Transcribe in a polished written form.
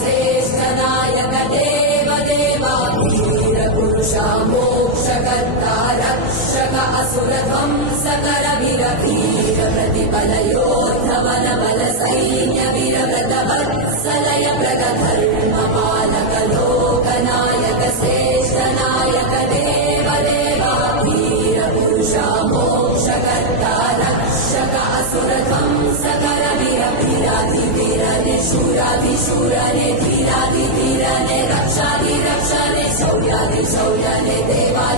श्रेष्ठ नायक देव देवा वीर पुरुषा मोक्षकर्ता रक्षक असुर ध्वंसकर वीर वीर प्रतिपल योद्धवन बल सैन्य वीर व्रत वत्सलय प्रगधर्म पालक लोकनायक श्रेष्ठ नायक देव देवा वीर पुरुषा मोक्षकर्ता रक्षक असुर ध्वंसकर वीर वीराधिवीरने शूराधिशूरने धीराधिधीरने रक्षाधिरक्षणे शौर्याधिशौर्यने देवा